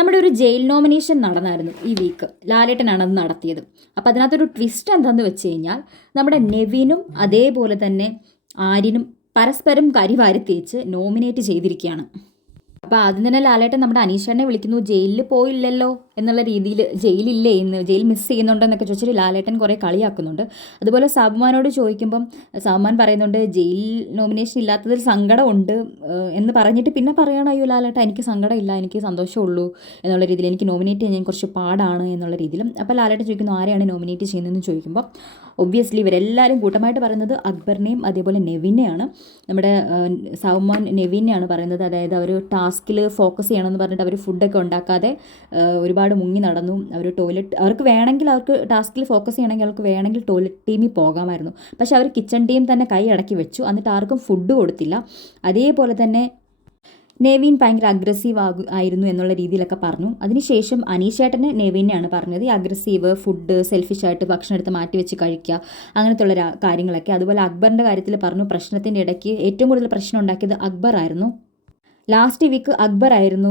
നമ്മുടെ ഒരു jail nomination നടന്നായിരുന്നു ഈ വീക്ക്. ലാലേട്ടനാണ് അത് നടത്തിയത്. അപ്പോൾ അതിനകത്തൊരു ട്വിസ്റ്റ് എന്താണെന്ന് വെച്ച് കഴിഞ്ഞാൽ നമ്മുടെ നെവിനും അതേപോലെ തന്നെ ആര്യനും പരസ്പരം കരിവാരി തേച്ച് നോമിനേറ്റ് ചെയ്തിരിക്കുകയാണ്. അപ്പോൾ ആദ്യം തന്നെ ലാലേട്ടൻ നമ്മുടെ അനീഷേട്ടനെ വിളിക്കുന്നു, ജയിലിൽ പോയില്ലല്ലോ എന്നുള്ള രീതിയിൽ, ജയിലില്ലേ ഇന്ന്, ജയിൽ മിസ് ചെയ്യുന്നുണ്ടെന്നൊക്കെ ചോദിച്ചിട്ട് ലാലേട്ടൻ കുറേ കളിയാക്കുന്നുണ്ട്. അതുപോലെ സാബുമാനോട് ചോദിക്കുമ്പം സാബുമാൻ പറയുന്നുണ്ട് ജയിൽ നോമിനേഷൻ ഇല്ലാത്തതിൽ സങ്കടമുണ്ട് എന്ന് പറഞ്ഞിട്ട് പിന്നെ പറയണം, അയ്യോ ലാലേട്ടൻ എനിക്ക് സങ്കടമില്ല, എനിക്ക് സന്തോഷമുള്ളൂ എന്നുള്ള രീതിയിൽ, എനിക്ക് നോമിനേറ്റ് ചെയ്യാൻ കുറച്ച് പാടാണ് എന്നുള്ള രീതിയിലും. അപ്പോൾ ലാലേട്ടൻ ചോദിക്കുന്നു ആരെയാണ് നോമിനേറ്റ് ചെയ്യുന്നതെന്ന് ചോദിക്കുമ്പോൾ ഒബ്വിയസ്ലി ഇവരെല്ലാവരും കൂട്ടമായിട്ട് പറയുന്നത് അക്ബറിനെയും അതേപോലെ നെവിനെയാണ്. നമ്മുടെ സാബുമാൻ നെവിനെയാണ് പറയുന്നത്. അതായത് അവർ ടാസ്കിൽ ഫോക്കസ് ചെയ്യണമെന്ന് പറഞ്ഞിട്ട് അവർ ഫുഡൊക്കെ ഉണ്ടാക്കാതെ ഒരുപാട് മുങ്ങി നടന്നു. അവർക്ക് വേണമെങ്കിൽ അവർക്ക് ടാസ്കിൽ ഫോക്കസ് ചെയ്യണമെങ്കിൽ അവർക്ക് വേണമെങ്കിൽ ടോയ്ലറ്റ് ടീമിൽ പോകാമായിരുന്നു. പക്ഷേ അവർ കിച്ചൺ ടീം തന്നെ കൈ അടക്കി വെച്ചു, എന്നിട്ട് ആർക്കും ഫുഡ് കൊടുത്തില്ല. അതേപോലെ തന്നെ നെവിൻ ഭയങ്കര അഗ്രസീവ് ആയിരുന്നു എന്നുള്ള രീതിയിലൊക്കെ പറഞ്ഞു. അതിനുശേഷം അനീഷേട്ടന് നെവിനെയാണ് പറഞ്ഞത് ഈ അഗ്രസീവ്, ഫുഡ് സെൽഫിഷായിട്ട് ഭക്ഷണം എടുത്ത് മാറ്റി വെച്ച് കഴിക്കുക, അങ്ങനത്തെ ഉള്ള കാര്യങ്ങളൊക്കെ. അതുപോലെ അക്ബറിൻ്റെ കാര്യത്തിൽ പറഞ്ഞു, പ്രശ്നത്തിൻ്റെ ഇടയ്ക്ക് ഏറ്റവും കൂടുതൽ പ്രശ്നം ഉണ്ടാക്കിയത് അക്ബർ ആയിരുന്നു. ലാസ്റ്റ് വീക്ക് അക്ബർ ആയിരുന്നു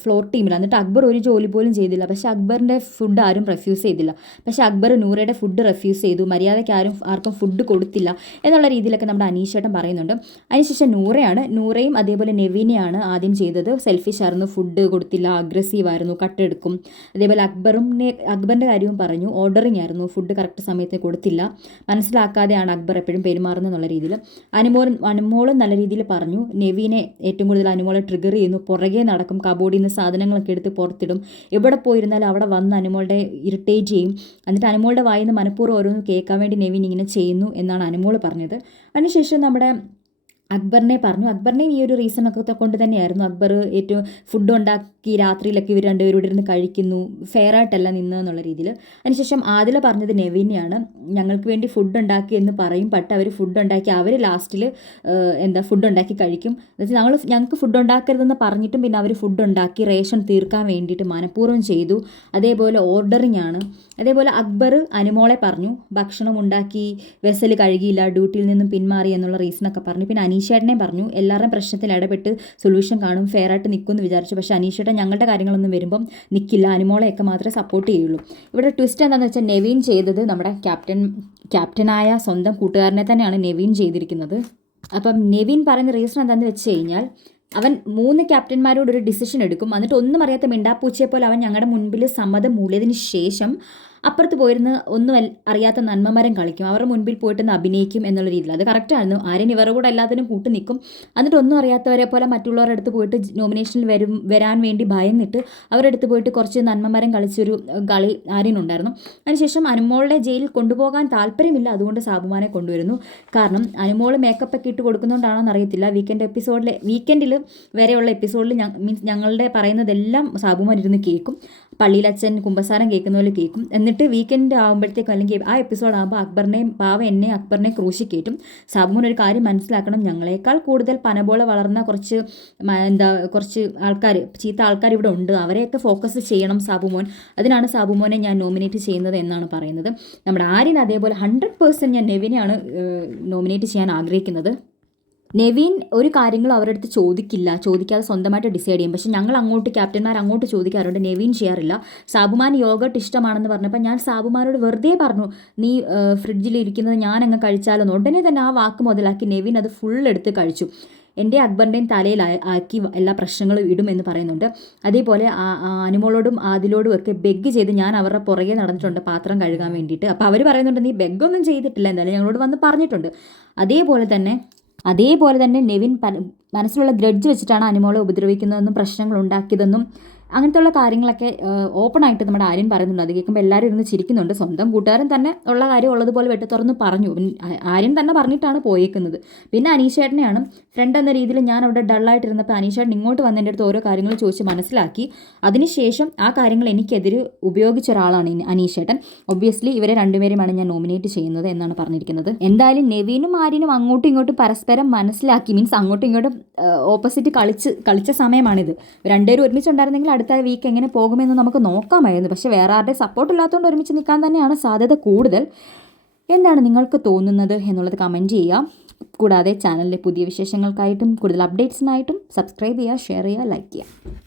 ഫ്ലോർ ടീമിൽ. എന്നിട്ട് അക്ബർ ഒരു ജോലി പോലും ചെയ്തില്ല. പക്ഷേ അക്ബറിൻ്റെ ഫുഡ് ആരും റെഫ്യൂസ് ചെയ്തില്ല. പക്ഷേ അക്ബർ നൂറയുടെ ഫുഡ് റെഫ്യൂസ് ചെയ്തു, മര്യാദയ്ക്ക് ആർക്കും ഫുഡ് കൊടുത്തില്ല എന്നുള്ള രീതിയിലൊക്കെ നമ്മുടെ അനീഷേട്ടൻ പറയുന്നുണ്ട്. അതിനുശേഷം നൂറയും അതേപോലെ നെവിനെയാണ് ആദ്യം ചെയ്തത്. സെൽഫിഷ് ആയിരുന്നു, ഫുഡ് കൊടുത്തില്ല, അഗ്രസീവ് ആയിരുന്നു, കട്ടെടുക്കും. അതേപോലെ അക്ബറിൻ്റെ കാര്യവും പറഞ്ഞു, ഓർഡറിങ് ആയിരുന്നു, ഫുഡ് കറക്റ്റ് സമയത്ത് കൊടുത്തില്ല, മനസ്സിലാക്കാതെയാണ് അക്ബർ എപ്പോഴും പെരുമാറുന്നത് എന്നുള്ള രീതിയിൽ. അനുമോളും നല്ല രീതിയിൽ പറഞ്ഞു, നെവിനെ ഏറ്റവും കൂടുതൽ അനുമോളെ ട്രിഗർ ചെയ്യുന്നു, പുറകെ നടക്കും, കബോർഡിൽ നിന്ന് സാധനങ്ങളൊക്കെ എടുത്ത് പുറത്തിടും, എവിടെ പോയിരുന്നാലും അവിടെ വന്ന് അനുമോളുടെ ഇറിറ്റേറ്റ് ചെയ്യും. എന്നിട്ട് അനുമോളുടെ വായിൽ നിന്ന് മനഃപൂർവ്വം ഓരോന്ന് കേൾക്കാൻ വേണ്ടി നെവിൻ ഇങ്ങനെ ചെയ്യുന്നു എന്നാണ് അനുമോൾ പറഞ്ഞത്. അതിനുശേഷം നമ്മുടെ അക്ബറിനെയും ഈ ഒരു റീസണൊക്കെ കൊണ്ട് തന്നെയായിരുന്നു അക്ബർ ഏറ്റവും ഫുഡ് ഉണ്ടാക്കി രാത്രിയിലൊക്കെ ഇവർ രണ്ടുപേരും ഇരുന്ന് കഴിക്കുന്നു, ഫെയർ ആയിട്ടല്ല നിന്നതെന്നുള്ള രീതിയിൽ. അതിനുശേഷം ആദില പറഞ്ഞത് നെവിനെയാണ്, ഞങ്ങൾക്ക് വേണ്ടി ഫുഡ് ഉണ്ടാക്കി എന്ന് പറയും, അവർ ഫുഡ് ഉണ്ടാക്കി അവർ ലാസ്റ്റിൽ ഫുഡ് ഉണ്ടാക്കി കഴിക്കും. എന്നുവെച്ചാൽ ഞങ്ങൾക്ക് ഫുഡ് ഉണ്ടാക്കരുതെന്ന് പറഞ്ഞിട്ടും പിന്നെ അവർ ഫുഡ് ഉണ്ടാക്കി റേഷൻ തീർക്കാൻ വേണ്ടിയിട്ട് മനഃപൂർവ്വം ചെയ്തു. അതേപോലെ ഓർഡറിങ് ആണ്. അതേപോലെ അക്ബർ അനുമോളെ പറഞ്ഞു, ഭക്ഷണം ഉണ്ടാക്കി വെസൽ കഴുകിയില്ല, ഡ്യൂട്ടിയിൽ നിന്നും പിന്മാറി എന്നുള്ള റീസണൊക്കെ പറഞ്ഞു. പിന്നെ അനീഷേട്ടനെ പറഞ്ഞു, എല്ലാവരുടെയും പ്രശ്നത്തിൽ ഇടപെട്ട് സൊല്യൂഷൻ കാണും, ഫെയർ ആയിട്ട് നിൽക്കുമെന്ന് വിചാരിച്ചു. പക്ഷേ അനീഷേട്ടൻ ഞങ്ങളുടെ കാര്യങ്ങളൊന്നും വരുമ്പം നിൽക്കില്ല, അനുമോളെയൊക്കെ മാത്രമേ സപ്പോർട്ട് ചെയ്യുള്ളൂ. ഇവിടെ ട്വിസ്റ്റ് എന്താണെന്ന് വെച്ചാൽ നെവിൻ ചെയ്തത് നമ്മുടെ ക്യാപ്റ്റനായ സ്വന്തം കൂട്ടുകാരനെ തന്നെയാണ് നെവിൻ ചെയ്തിരിക്കുന്നത്. അപ്പം നെവിൻ പറയുന്ന റീസൺ എന്താണെന്ന് വെച്ച് കഴിഞ്ഞാൽ, അവൻ 3 ക്യാപ്റ്റന്മാരോട് ഒരു ഡിസിഷൻ എടുക്കും, എന്നിട്ട് ഒന്നും അറിയാത്ത മിണ്ടാപ്പൂച്ചയെ പോലെ അവൻ ഞങ്ങളുടെ മുൻപിൽ സമ്മതം മൂളിയതിന് ശേഷം അപ്പുറത്ത് പോയിരുന്ന് ഒന്നും അറിയാത്ത നന്മമരം കളിക്കും, അവരുടെ മുൻപിൽ പോയിട്ടൊന്ന് അഭിനയിക്കും എന്നുള്ള രീതിയിൽ. അത് കറക്റ്റായിരുന്നു. ആര്യൻ ഇവരുടെ കൂടെ എല്ലാത്തിനും കൂട്ട് നിൽക്കും, എന്നിട്ട് ഒന്നും അറിയാത്തവരെ പോലെ മറ്റുള്ളവരുടെ അടുത്ത് പോയിട്ട് നോമിനേഷനിൽ വരാൻ വേണ്ടി ഭയന്നിട്ട് അവരുടെ അടുത്ത് പോയിട്ട് കുറച്ച് നന്മമരം കളിച്ചൊരു കളി ആര്യനുണ്ടായിരുന്നു. അതിനുശേഷം അനുമോളുടെ ജയിലിൽ കൊണ്ടുപോകാൻ താല്പര്യമില്ല, അതുകൊണ്ട് സാബുമാനെ കൊണ്ടുവരുന്നു. കാരണം അനുമോൾ മേക്കപ്പ് ഒക്കെ ഇട്ട് കൊടുക്കുന്നതുകൊണ്ടാണെന്ന് അറിയത്തില്ല, വീക്കെൻഡിൽ വരെയുള്ള എപ്പിസോഡിൽ ഞങ്ങളുടെ പറയുന്നതെല്ലാം സാബുമാൻ ഇരുന്ന് കേൾക്കും, പള്ളിയിലച്ഛൻ കുമ്പസാരം കേൾക്കുന്ന പോലെ കേൾക്കും. എന്നിട്ട് വീക്കെൻഡ് ആകുമ്പോഴത്തേക്കും അല്ലെങ്കിൽ ആ എപ്പിസോഡ് ആകുമ്പോൾ അക്ബറിനെ ക്രൂശി കയറ്റും. സാബുമോൻ ഒരു കാര്യം മനസ്സിലാക്കണം, ഞങ്ങളെക്കാൾ കൂടുതൽ പനപോലെ വളർന്ന കുറച്ച് ചീത്ത ആൾക്കാർ ഇവിടെ ഉണ്ട്, അവരെയൊക്കെ ഫോക്കസ് ചെയ്യണം സാബുമോൻ. അതിനാണ് സാബുമോനെ ഞാൻ നോമിനേറ്റ് ചെയ്യുന്നത് എന്നാണ് പറയുന്നത്. നമ്മുടെ ആര്യൻ അതേപോലെ 100% ഞാൻ നെവിനെയാണ് നോമിനേറ്റ് ചെയ്യാൻ ആഗ്രഹിക്കുന്നത്. നെവിൻ ഒരു കാര്യങ്ങളും അവരുടെ അടുത്ത് ചോദിക്കാതെ സ്വന്തമായിട്ട് ഡിസൈഡ് ചെയ്യും. പക്ഷേ ക്യാപ്റ്റന്മാർ അങ്ങോട്ട് ചോദിക്കാറുണ്ട്, നെവിൻ ചെയ്യാറില്ല. സാബുമാൻ യോഗട്ട് ഇഷ്ടമാണെന്ന് പറഞ്ഞപ്പോൾ ഞാൻ സാബുമാനോട് വെറുതെ പറഞ്ഞു, നീ ഫ്രിഡ്ജിൽ ഇരിക്കുന്നത് ഞാൻ അങ്ങ് കഴിച്ചാലെന്ന്. ഉടനെ തന്നെ ആ വാക്ക് മുതലാക്കി നെവിൻ അത് ഫുൾ എടുത്ത് കഴിച്ചു. എൻ്റെ അക്ബറിൻ്റെയും തലയിൽ ആക്കി എല്ലാ പ്രശ്നങ്ങളും ഇടുമെന്ന് പറയുന്നുണ്ട്. അതേപോലെ അനുമോളോടും ആദിലോടും ഒക്കെ ബെഗ് ചെയ്ത് ഞാൻ അവരുടെ പുറകെ നടന്നിട്ടുണ്ട് പാത്രം കഴുകാൻ വേണ്ടിയിട്ട്. അപ്പോൾ അവർ പറയുന്നുണ്ട്, നീ ബെഗൊന്നും ചെയ്തിട്ടില്ല, എന്തായാലും ഞങ്ങളോട് വന്ന് പറഞ്ഞിട്ടുണ്ട്. അതേപോലെ തന്നെ നെവിൻ മനസ്സിലുള്ള ഗ്രഡ്ജ് വെച്ചിട്ടാണ് അനുമോളെ ഉപദ്രവിക്കുന്നതെന്നും പ്രശ്നങ്ങൾ ഉണ്ടാക്കിയതെന്നും അങ്ങനത്തെയുള്ള കാര്യങ്ങളൊക്കെ ഓപ്പണായിട്ട് നമ്മുടെ ആര്യൻ പറയുന്നുണ്ട്. അത് കേൾക്കുമ്പോൾ എല്ലാവരും ഇരുന്ന് ചിരിക്കുന്നുണ്ട്. സ്വന്തം കൂട്ടുകാരൻ തന്നെ ഉള്ള കാര്യം ഉള്ളതുപോലെ വെട്ടി തുറന്ന് പറഞ്ഞു. ആര്യൻ തന്നെ പറഞ്ഞിട്ടാണ് പോയേക്കുന്നത്. പിന്നെ അനീഷേട്ടനെയാണ് ഫ്രണ്ട് എന്ന രീതിയിൽ ഞാൻ അവിടെ ഡള്ളായിട്ടിരുന്നപ്പോൾ അനീഷേട്ടൻ ഇങ്ങോട്ട് വന്ന് എൻ്റെ അടുത്ത് ഓരോ കാര്യങ്ങൾ ചോദിച്ച് മനസ്സിലാക്കി. അതിനുശേഷം ആ കാര്യങ്ങൾ എനിക്കെതിരെ ഉപയോഗിച്ച ഒരാളാണ് അനീഷേട്ടൻ. ഒബ്വിയസ്ലി ഇവരെ രണ്ടുപേരെയുമാണ് ഞാൻ നോമിനേറ്റ് ചെയ്യുന്നത് എന്നാണ് പറഞ്ഞിരിക്കുന്നത്. എന്തായാലും നെവിനും ആര്യനും അങ്ങോട്ടും ഇങ്ങോട്ടും പരസ്പരം മനസ്സിലാക്കി, മീൻസ് അങ്ങോട്ടും ഇങ്ങോട്ടും ഓപ്പോസിറ്റ് കളിച്ച സമയമാണിത്. രണ്ടുപേരും ഒരുമിച്ചുണ്ടായിരുന്നെങ്കിൽ അടുത്ത വീക്ക് എങ്ങനെ പോകുമെന്ന് നമുക്ക് നോക്കാമായിരുന്നു. പക്ഷേ വേറെ ആരുടെ സപ്പോർട്ട് ഇല്ലാത്തതുകൊണ്ട് ഒരുമിച്ച് നിൽക്കാൻ തന്നെയാണ് സാധ്യത കൂടുതൽ. എന്താണ് നിങ്ങൾക്ക് തോന്നുന്നത് എന്നുള്ളത് കമൻറ്റ് ചെയ്യുക. കൂടാതെ ചാനലിലെ പുതിയ വിശേഷങ്ങൾക്കായിട്ടും കൂടുതൽ അപ്ഡേറ്റ്സിനായിട്ടും സബ്സ്ക്രൈബ് ചെയ്യുക, ഷെയർ ചെയ്യുക, ലൈക്ക് ചെയ്യുക.